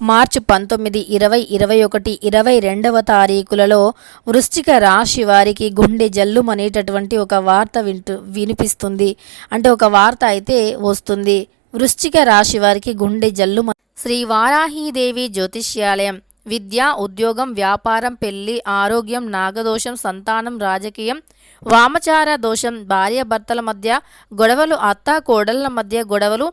మార్చి పంతొమ్మిది ఇరవై ఇరవై ఒకటి ఇరవై రెండవ తారీఖులలో వృశ్చిక రాశి వారికి గుండె జల్లుమనేటటువంటి ఒక వార్త వింటూ వినిపిస్తుంది. అంటే ఒక వార్త అయితే వస్తుంది. వృశ్చిక రాశి వారికి గుండె జల్లు శ్రీ వారాహీదేవి జ్యోతిష్యాలయం. విద్య ఉద్యోగం వ్యాపారం పెళ్ళి ఆరోగ్యం నాగదోషం సంతానం రాజకీయం వామచార దోషం భార్యాభర్తల మధ్య గొడవలు అత్త కోడళ్ళ మధ్య గొడవలు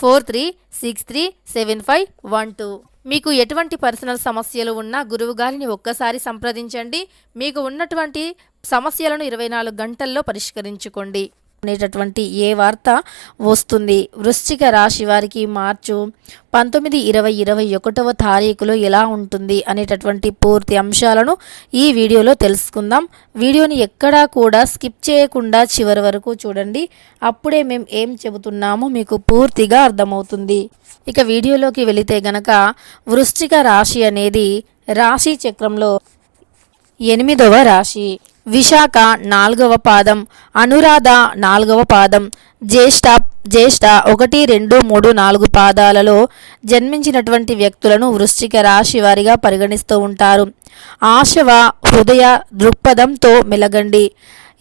four three six three seven five one two. మీకు ఎటువంటి పర్సనల్ సమస్యలు ఉన్నా గురువు గారిని ఒక్కసారి సంప్రదించండి. మీకు ఉన్నటువంటి సమస్యలను ఇరవై నాలుగు గంటల్లో పరిష్కరించుకోండి. అనేటటువంటి ఏ వార్త వస్తుంది? వృశ్చిక రాశి వారికి మార్చు పంతొమ్మిది ఇరవై ఇరవై ఒకటవ తారీఖులో ఎలా ఉంటుంది అనేటటువంటి పూర్తి అంశాలను ఈ వీడియోలో తెలుసుకుందాం. వీడియోని ఎక్కడా కూడా స్కిప్ చేయకుండా చివరి వరకు చూడండి. అప్పుడే మేము ఏం చెబుతున్నామో మీకు పూర్తిగా అర్థమవుతుంది. ఇక వీడియోలోకి వెళితే గనక వృశ్చిక రాశి అనేది రాశి చక్రంలో ఎనిమిదవ రాశి. విశాఖ నాలుగవ పాదం అనురాధ నాలుగవ పాదం జ్యేష్ఠ జ్యేష్ఠ ఒకటి రెండు మూడు నాలుగు పాదాలలో జన్మించినటువంటి వ్యక్తులను వృశ్చిక రాశి వారిగా పరిగణిస్తూ ఉంటారు. ఆశవ హృదయ దృక్పథంతో మెలగండి.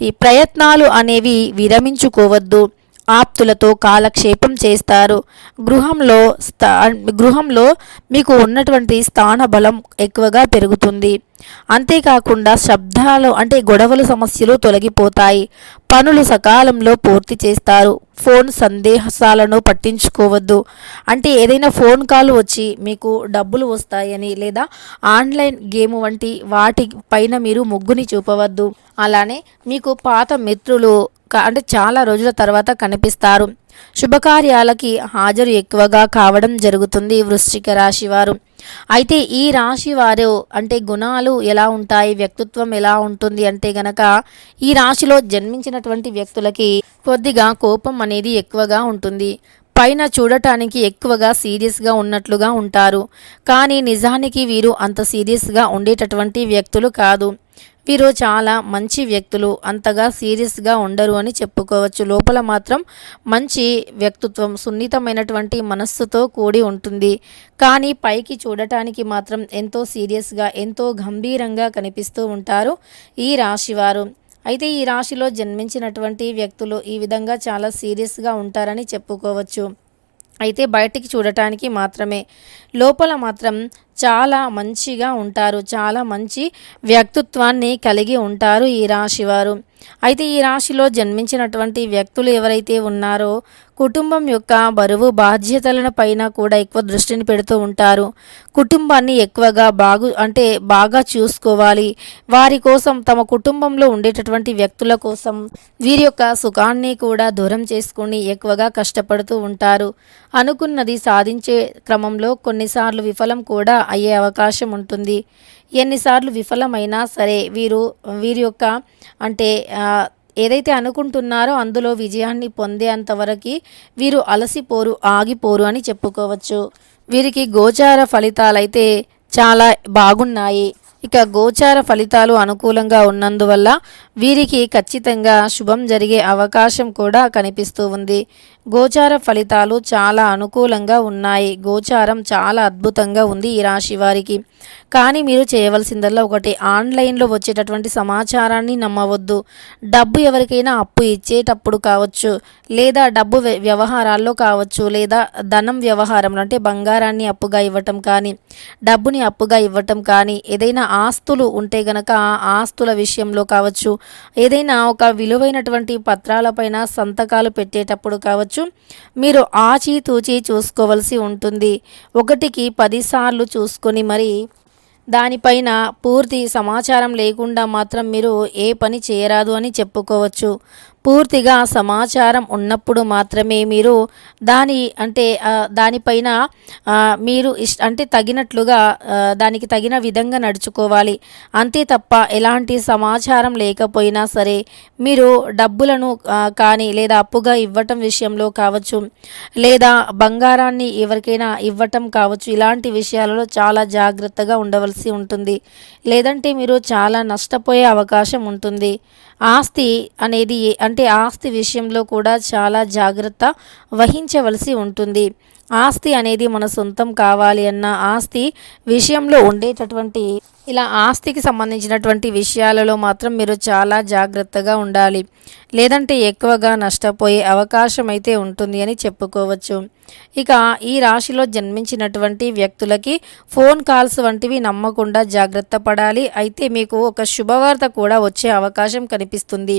ఈ ప్రయత్నాలు అనేవి విరమించుకోవద్దు. ఆప్తులతో కాలక్షేపం చేస్తారు. గృహంలో స్థా గృహంలో మీకు ఉన్నటువంటి స్థాన బలం ఎక్కువగా పెరుగుతుంది. అంతేకాకుండా శబ్దాలు అంటే గొడవలు సమస్యలు తొలగిపోతాయి. పనులు సకాలంలో పూర్తి చేస్తారు. ఫోన్ సందేహాలను పట్టించుకోవద్దు. అంటే ఏదైనా ఫోన్ కాల్ వచ్చి మీకు డబ్బులు వస్తాయని లేదా ఆన్లైన్ గేమ్ వంటి వాటి పైన మీరు ముగ్గుని చూపవద్దు. అలానే మీకు పాత మిత్రులు అంటే చాలా రోజుల తర్వాత కనిపిస్తారు. శుభకార్యాలకి హాజరు ఎక్కువగా కావడం జరుగుతుంది వృశ్చిక రాశి వారు. అయితే ఈ రాశి వారు అంటే గుణాలు ఎలా ఉంటాయి? వ్యక్తిత్వం ఎలా ఉంటుంది? అంటే గనక ఈ రాశిలో జన్మించినటువంటి వ్యక్తులకి కొద్దిగా కోపం అనేది ఎక్కువగా ఉంటుంది. పైన చూడటానికి ఎక్కువగా సీరియస్గా ఉన్నట్లుగా ఉంటారు. కానీ నిజానికి వీరు అంత సీరియస్గా ఉండేటటువంటి వ్యక్తులు కాదు. వీరు చాలా మంచి వ్యక్తులు అంతగా సీరియస్గా ఉండరు అని చెప్పుకోవచ్చు. లోపల మాత్రం మంచి వ్యక్తిత్వం సున్నితమైనటువంటి మనస్సుతో కూడి ఉంటుంది. కానీ పైకి చూడటానికి మాత్రం ఎంతో సీరియస్గా ఎంతో గంభీరంగా కనిపిస్తూ ఉంటారు ఈ రాశివారు. అయితే ఈ రాశిలో జన్మించినటువంటి వ్యక్తులు ఈ విధంగా చాలా సీరియస్గా ఉంటారని చెప్పుకోవచ్చు. అయితే బయటికి చూడటానికి మాత్రమే. లోపల మాత్రం చాలా మంచిగా ఉంటారు. చాలా మంచి వ్యక్తిత్వాన్ని కలిగి ఉంటారు ఈ రాశివారు. అయితే ఈ రాశిలో జన్మించినటువంటి వ్యక్తులు ఎవరైతే ఉన్నారో కుటుంబం యొక్క బరువు బాధ్యతలను పైన కూడా ఎక్కువ దృష్టిని పెడుతూ ఉంటారు. కుటుంబాన్ని ఎక్కువగా బాగు అంటే బాగా చూసుకోవాలి. వారి కోసం తమ కుటుంబంలో ఉండేటటువంటి వ్యక్తుల కోసం వీరి యొక్క సుఖాన్ని కూడా దూరం చేసుకుని ఎక్కువగా కష్టపడుతూ ఉంటారు. అనుకున్నది సాధించే క్రమంలో కొన్నిసార్లు విఫలం కూడా అయ్యే అవకాశం ఉంటుంది. ఎన్నిసార్లు విఫలమైనా సరే వీరు వీరి యొక్క అంటే ఏదైతే అనుకుంటున్నారో అందులో విజయాన్ని పొందేంతవరకు వీరు అలసిపోరు ఆగిపోరు అని చెప్పుకోవచ్చు. వీరికి గోచార ఫలితాలైతే చాలా బాగున్నాయి. ఇక గోచార ఫలితాలు అనుకూలంగా ఉన్నందువల్ల వీరికి ఖచ్చితంగా శుభం జరిగే అవకాశం కూడా కనిపిస్తూ ఉంది. గోచార ఫలితాలు చాలా అనుకూలంగా ఉన్నాయి. గోచారం చాలా అద్భుతంగా ఉంది ఈ రాశి వారికి. కానీ మీరు చేయవలసిందల్లా ఒకటి ఆన్లైన్లో వచ్చేటటువంటి సమాచారాన్ని నమ్మవద్దు. డబ్బు ఎవరికైనా అప్పు ఇచ్చేటప్పుడు కావచ్చు లేదా డబ్బు వ్యవహారాల్లో కావచ్చు లేదా ధనం వ్యవహారంలో అంటే బంగారాన్ని అప్పుగా ఇవ్వటం కానీ డబ్బుని అప్పుగా ఇవ్వటం కానీ ఏదైనా ఆస్తులు ఉంటే గనక ఆ ఆస్తుల విషయంలో కావచ్చు ఏదైనా ఒక విలువైనటువంటి పత్రాలపైన సంతకాలు పెట్టేటప్పుడు కావచ్చు మీరు ఆచితూచి చూసుకోవలసి ఉంటుంది. ఒకటికి పదిసార్లు చూసుకొని మరి దానిపైన పూర్తి సమాచారం లేకుండా మాత్రం మీరు ఏ పని చేయరాదు అని చెప్పుకోవచ్చు. పూర్తిగా సమాచారం ఉన్నప్పుడు మాత్రమే మీరు దాని అంటే దానిపైన మీరు ఇష్ అంటే తగినట్లుగా దానికి తగిన విధంగా నడుచుకోవాలి. అంతే తప్ప ఎలాంటి సమాచారం లేకపోయినా సరే మీరు డబ్బులను కానీ లేదా అప్పుగా ఇవ్వటం విషయంలో కావచ్చు లేదా బంగారాన్ని ఎవరికైనా ఇవ్వటం కావచ్చు ఇలాంటి విషయాలలో చాలా జాగ్రత్తగా ఉండవలసి ఉంటుంది. లేదంటే మీరు చాలా నష్టపోయే అవకాశం ఉంటుంది. ఆస్తి అనేది అంటే అంటే ఆస్తి విషయంలో కూడా చాలా జాగ్రత్త వహించవలసి ఉంటుంది. ఆస్తి అనేది మన సొంతం కావాలి అన్న ఆస్తి విషయంలో ఉండేటటువంటి ఇలా ఆస్తికి సంబంధించినటువంటి విషయాలలో మాత్రం మీరు చాలా జాగ్రత్తగా ఉండాలి. లేదంటే ఎక్కువగా నష్టపోయే అవకాశం అయితే ఉంటుంది అని చెప్పుకోవచ్చు. ఇక ఈ రాశిలో జన్మించినటువంటి వ్యక్తులకి ఫోన్ కాల్స్ వంటివి నమ్మకుండా జాగ్రత్త పడాలి. అయితే మీకు ఒక శుభవార్త కూడా వచ్చే అవకాశం కనిపిస్తుంది.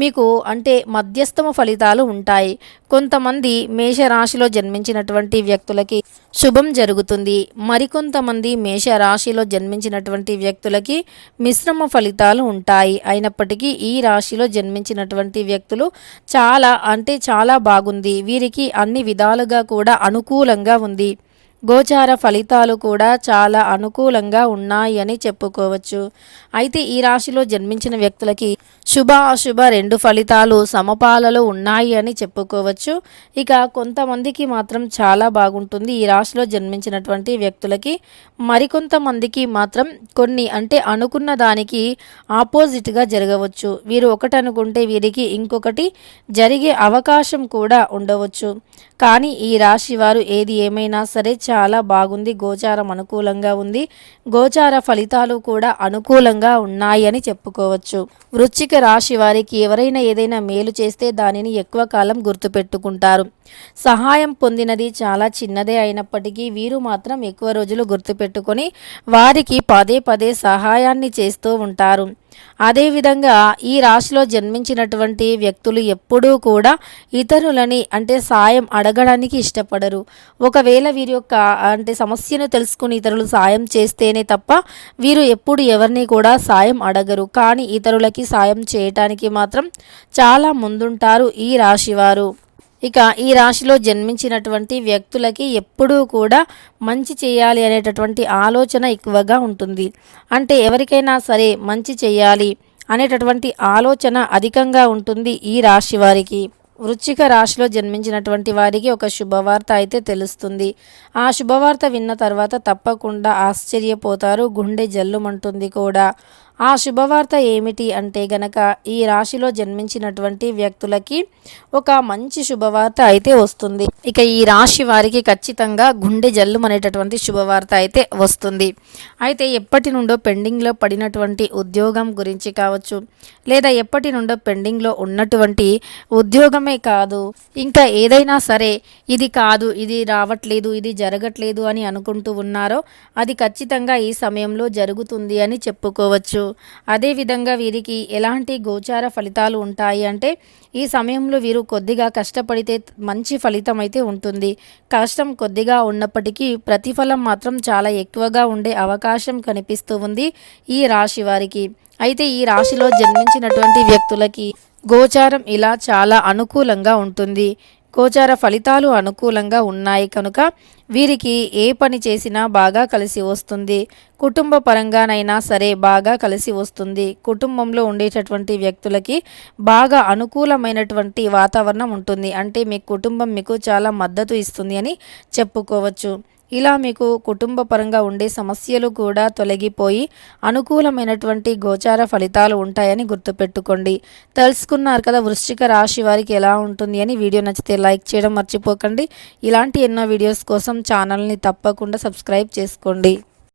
మీకు అంటే మధ్యస్థమ ఫలితాలు ఉంటాయి. కొంతమంది మేషరాశిలో జన్మించినటువంటి వ్యక్తులకి శుభం జరుగుతుంది. మరికొంతమంది మేషరాశిలో జన్మించినటువంటి వ్యక్తులకి మిశ్రమ ఫలితాలు ఉంటాయి. అయినప్పటికీ ఈ రాశిలో జన్మించినటువంటి వ్యక్తులు చాలా అంటే చాలా బాగుంది. వీరికి అన్ని విధాలుగా కూడా అనుకూలంగా ఉంది. గోచార ఫలితాలు కూడా చాలా అనుకూలంగా ఉన్నాయని చెప్పుకోవచ్చు. అయితే ఈ రాశిలో జన్మించిన వ్యక్తులకి శుభ అశుభ రెండు ఫలితాలు సమపాలలో ఉన్నాయి అని చెప్పుకోవచ్చు. ఇక కొంతమందికి మాత్రం చాలా బాగుంటుంది. ఈ రాశిలో జన్మించినటువంటి వ్యక్తులకి మరికొంతమందికి మాత్రం కొన్ని అంటే అనుకున్న దానికి ఆపోజిట్గా జరగవచ్చు. వీరు ఒకటి అనుకుంటే వీరికి ఇంకొకటి జరిగే అవకాశం కూడా ఉండవచ్చు. కానీ ఈ రాశి వారు ఏది ఏమైనా సరే చాలా బాగుంది. గోచారం అనుకూలంగా ఉంది. గోచార ఫలితాలు కూడా అనుకూలంగా ఉన్నాయి అని చెప్పుకోవచ్చు. వృశ్చిక రాశి వారికి ఎవరైనా ఏదైనా మేలు చేస్తే దానిని ఎక్కువ కాలం గుర్తుపెట్టుకుంటారు. సహాయం పొందినది చాలా చిన్నదే అయినప్పటికీ వీరు మాత్రం ఎక్కువ రోజులు గుర్తుపెట్టుకొని వారికి పదే పదే సహాయాన్ని చేస్తూ ఉంటారు. అదేవిధంగా ఈ రాశిలో జన్మించినటువంటి వ్యక్తులు ఎప్పుడూ కూడా ఇతరులని అంటే సాయం అడగడానికి ఇష్టపడరు. ఒకవేళ వీరి యొక్క అంటే సమస్యను తెలుసుకుని ఇతరులు సాయం చేస్తేనే తప్ప వీరు ఎప్పుడు ఎవరిని కూడా సాయం అడగరు. కానీ ఇతరులకి సాయం చేయటానికి మాత్రం చాలా ముందుంటారు ఈ రాశివారు. ఇక ఈ రాశిలో జన్మించినటువంటి వ్యక్తులకి ఎప్పుడూ కూడా మంచి చేయాలి అనేటటువంటి ఆలోచన ఎక్కువగా ఉంటుంది. అంటే ఎవరికైనా సరే మంచి చేయాలి అనేటటువంటి ఆలోచన అధికంగా ఉంటుంది ఈ రాశి వారికి. వృశ్చిక రాశిలో జన్మించినటువంటి వారికి ఒక శుభవార్త అయితే తెలుస్తుంది. ఆ శుభవార్త విన్న తర్వాత తప్పకుండా ఆశ్చర్యపోతారు గుండె జల్లుమంటుంది కూడా. ఆ శుభవార్త ఏమిటి అంటే గనక ఈ రాశిలో జన్మించినటువంటి వ్యక్తులకి ఒక మంచి శుభవార్త అయితే వస్తుంది. ఇక ఈ రాశి వారికి ఖచ్చితంగా గుండె జల్లుమనేటటువంటి శుభవార్త అయితే వస్తుంది. అయితే ఎప్పటి నుండో పెండింగ్లో పడినటువంటి ఉద్యోగం గురించి కావచ్చు లేదా ఎప్పటి నుండో పెండింగ్లో ఉన్నటువంటి ఉద్యోగమే కాదు ఇంకా ఏదైనా సరే ఇది కాదు ఇది రావట్లేదు ఇది జరగట్లేదు అని అనుకుంటూ ఉన్నారో అది ఖచ్చితంగా ఈ సమయంలో జరుగుతుంది అని చెప్పుకోవచ్చు. అదేవిధంగా వీరికి ఎలాంటి గోచార ఫలితాలు ఉంటాయి అంటే ఈ సమయంలో వీరు కొద్దిగా కష్టపడితే మంచి ఫలితం అయితే ఉంటుంది. కష్టం కొద్దిగా ఉన్నప్పటికీ ప్రతిఫలం మాత్రం చాలా ఎక్కువగా ఉండే అవకాశం కనిపిస్తూ ఉంది ఈ రాశి వారికి. అయితే ఈ రాశిలో జన్మించినటువంటి వ్యక్తులకి గోచారం ఇలా చాలా అనుకూలంగా ఉంటుంది. గోచార ఫలితాలు అనుకూలంగా ఉన్నాయి కనుక వీరికి ఏ పని చేసినా బాగా కలిసి వస్తుంది. కుటుంబ పరంగానైనా సరే బాగా కలిసి వస్తుంది. కుటుంబంలో ఉండేటటువంటి వ్యక్తులకి బాగా అనుకూలమైనటువంటి వాతావరణం ఉంటుంది. అంటే మీ కుటుంబం మీకు చాలా మద్దతు ఇస్తుంది అని చెప్పుకోవచ్చు. ఇలా మీకు కుటుంబ పరంగా ఉండే సమస్యలు కూడా తొలగిపోయి అనుకూలమైనటువంటి గోచార ఫలితాలు ఉంటాయని గుర్తుపెట్టుకోండి. తెలుసుకున్నారు కదా వృశ్చిక రాశి వారికి ఎలా ఉంటుంది అని వీడియో నచ్చితే లైక్ చేయడం మర్చిపోకండి. ఇలాంటి ఎన్నో వీడియోస్ కోసం ఛానల్ని తప్పకుండా సబ్స్క్రైబ్ చేసుకోండి.